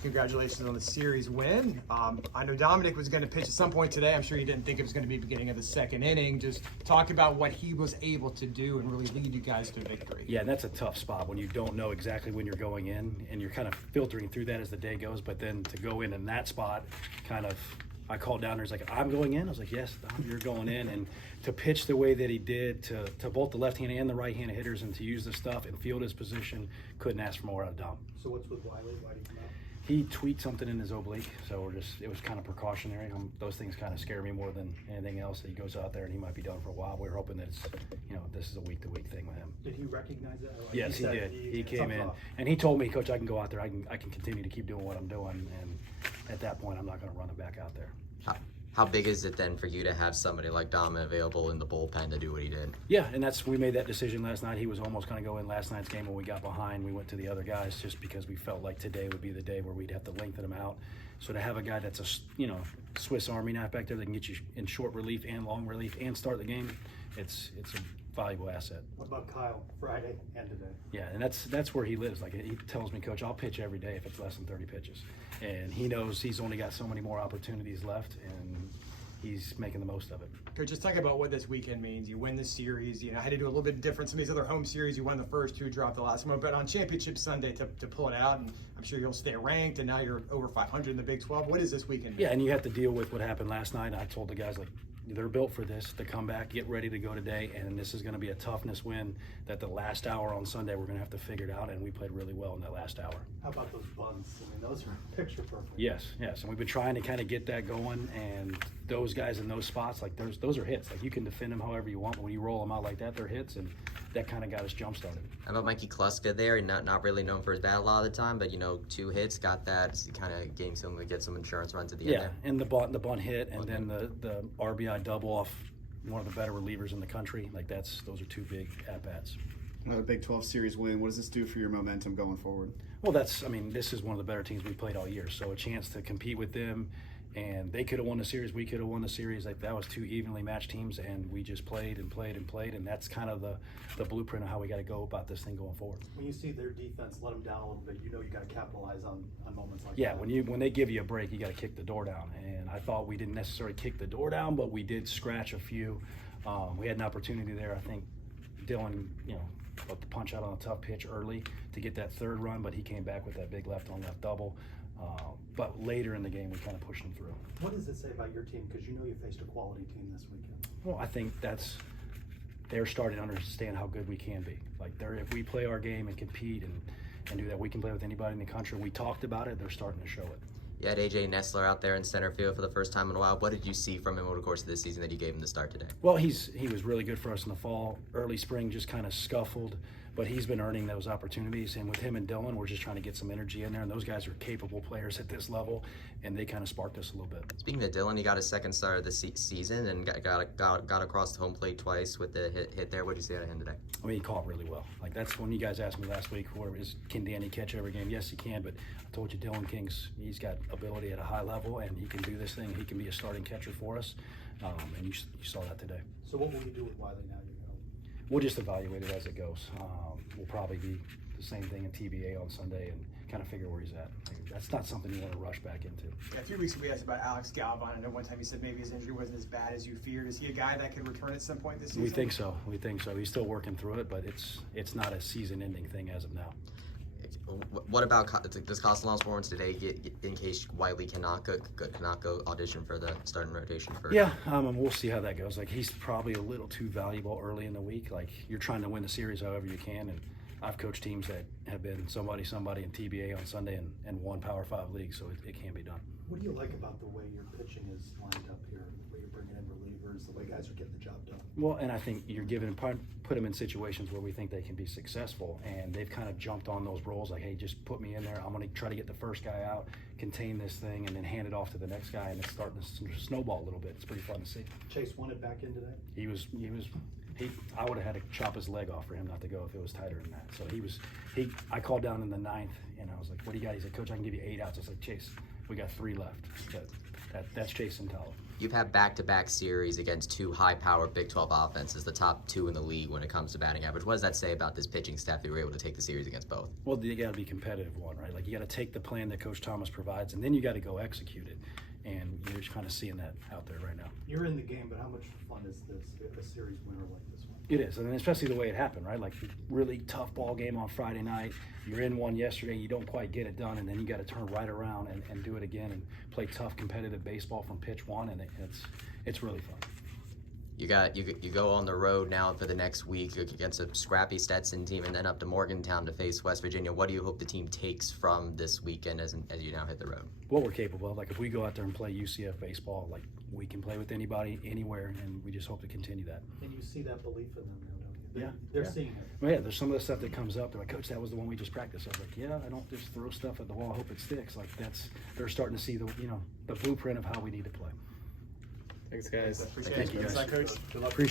Congratulations on the series win. I know Dominic was going to pitch at some point today. I'm sure you didn't think it was going to be beginning of the second inning. Just talk about what he was able to do and really lead you guys to victory. Yeah, that's a tough spot when you don't know exactly when you're going in and you're kind of filtering through that as the day goes. But then to go in that spot, I called down there. He's like, "I'm going in." I was like, "Yes, Dom, you're going in." And to pitch the way that he did to both the left-handed and the right-handed hitters and to use the stuff and field his position, couldn't ask for more out of Dom. So what's with Wiley? Why do you come out? He tweaked something in his oblique, so it was kind of precautionary. Those things kind of scare me more than anything else. He goes out there and he might be done for a while. We're hoping that this is a week-to-week thing with him. Did he recognize that? Like yes, he did. He came in and he told me, "Coach, I can go out there. I can continue to keep doing what I'm doing." And at that point, I'm not going to run him back out there. How big is it then for you to have somebody like Dom available in the bullpen to do what he did? Yeah, and we made that decision last night. He was almost going to go in last night's game when we got behind. We went to the other guys just because we felt like today would be the day where we'd have to lengthen him out. So to have a guy that's a Swiss Army knife back there that can get you in short relief and long relief and start the game, it's a valuable asset. What about Kyle Friday and today? Yeah, and that's where he lives. Like, he tells me, "Coach, I'll pitch every day if it's less than 30 pitches." And he knows he's only got so many more opportunities left, and he's making the most of it. Coach, just talk about what this weekend means. You win this series. Had to do a little bit different. Some of these other home series, you won the first two, dropped the last one. But on Championship Sunday to pull it out, and I'm sure you'll stay ranked, and now you're over 500 in the Big 12. What is this weekend mean? Yeah, and you have to deal with what happened last night. I told the guys, like, they're built for this, to come back, get ready to go today, and this is going to be a toughness win that the last hour on Sunday we're going to have to figure it out, and we played really well in that last hour. How about those bunts? I mean, those are picture perfect. Yes, and we've been trying to kind of get that going, and those guys in those spots, like, those are hits. Like, you can defend them however you want, but when you roll them out like that, they're hits, and that kind of got us jump-started. How about Mikey Kluska there? And not really known for his bat a lot of the time, but 2 hits, got that, kind of getting some to get some insurance runs at the end there. Yeah, and the bunt hit, and then the RBI double off one of the better relievers in the country. Like, those are 2 big at-bats. Another Big 12 series win. What does this do for your momentum going forward? Well, this is one of the better teams we played all year, so a chance to compete with them, and they could have won the series, we could have won the series. Like, that was 2 evenly matched teams, and we just played and played and played, and that's kind of the blueprint of how we got to go about this thing going forward. When you see their defense let them down a little bit, you got to capitalize on moments like that. Yeah, when they give you a break, you got to kick the door down, and I thought we didn't necessarily kick the door down, but we did scratch a few. We had an opportunity there. I think Dylan, put the punch out on a tough pitch early to get that 3rd run, but he came back with that big left-on-left double. But later in the game, we kind of pushed him through. What does it say about your team? Because you faced a quality team this weekend. Well, I think they're starting to understand how good we can be. Like, if we play our game and compete and do that, we can play with anybody in the country. We talked about it. They're starting to show it. You had AJ Nessler out there in center field for the first time in a while. What did you see from him over the course of this season that you gave him the start today? Well, he was really good for us in the fall. Early spring just kind of scuffled, but he's been earning those opportunities. And with him and Dylan, we're just trying to get some energy in there. And those guys are capable players at this level, and they kind of sparked us a little bit. Speaking of Dylan, he got his 2nd start of the season and got across the home plate twice with the hit there. What did you say out of him today? I mean, he caught really well. Like, that's when you guys asked me last week, can Danny catch every game? Yes, he can, but I told you Dylan he's got ability at a high level, and he can do this thing. He can be a starting catcher for us, and you saw that today. So what will you do with Wiley now? We'll just evaluate it as it goes. We'll probably be the same thing in TBA on Sunday and kind of figure where he's at. That's not something you want to rush back into. Yeah, a few weeks ago we asked about Alex Galvan. I know one time you said maybe his injury wasn't as bad as you feared. Is he a guy that could return at some point this season? We think so. He's still working through it, but it's not a season-ending thing as of now. What about, does Castellanos performance today get in case Wiley cannot go audition for the starting rotation? Yeah, we'll see how that goes. Like, he's probably a little too valuable early in the week. Like, you're trying to win the series however you can, and I've coached teams that have been somebody in TBA on Sunday and won Power 5 leagues, so it can be done. What do you like about the way your pitching is lined up here, the way you're bringing in relievers, the way guys are getting the job done? Well, and I think you're put them in situations where we think they can be successful, and they've kind of jumped on those roles. Like, hey, just put me in there. I'm going to try to get the first guy out, contain this thing, and then hand it off to the next guy, and it's starting to snowball a little bit. It's pretty fun to see. Chase wanted back in today? He was I would have had to chop his leg off for him not to go if it was tighter than that. So I called down in the 9th, and I was like, what do you got? He said, Coach, I can give you 8 outs. I was like, Chase, we got 3 left. But that's Chase and Tyler. You've had back-to-back series against 2 high-powered Big 12 offenses, the top 2 in the league when it comes to batting average. What does that say about this pitching staff that you were able to take the series against both? Well, you got to be competitive, right? Like, you got to take the plan that Coach Thomas provides, and then you got to go execute it. And you're just kind of seeing that out there right now. You're in the game, but how much fun is this, a series winner like this one? It is, and especially the way it happened, right? Like, really tough ball game on Friday night. You're in one yesterday, you don't quite get it done, and then you got to turn right around and do it again and play tough, competitive baseball from pitch one, and it's really fun. You go on the road now for the next week against a scrappy Stetson team, and then up to Morgantown to face West Virginia. What do you hope the team takes from this weekend as you now hit the road? What we're capable of. Like, if we go out there and play UCF baseball, like, we can play with anybody, anywhere, and we just hope to continue that. And you see that belief in them now, don't you? Yeah. They're seeing it. Well, yeah, there's some of the stuff that comes up. They're like, Coach, that was the one we just practiced. I was like, yeah, I don't just throw stuff at the wall, hope it sticks. Like, they're starting to see the blueprint of how we need to play. Thanks, guys. Appreciate Thank you, it. guys. Coach. Good luck. Appreciate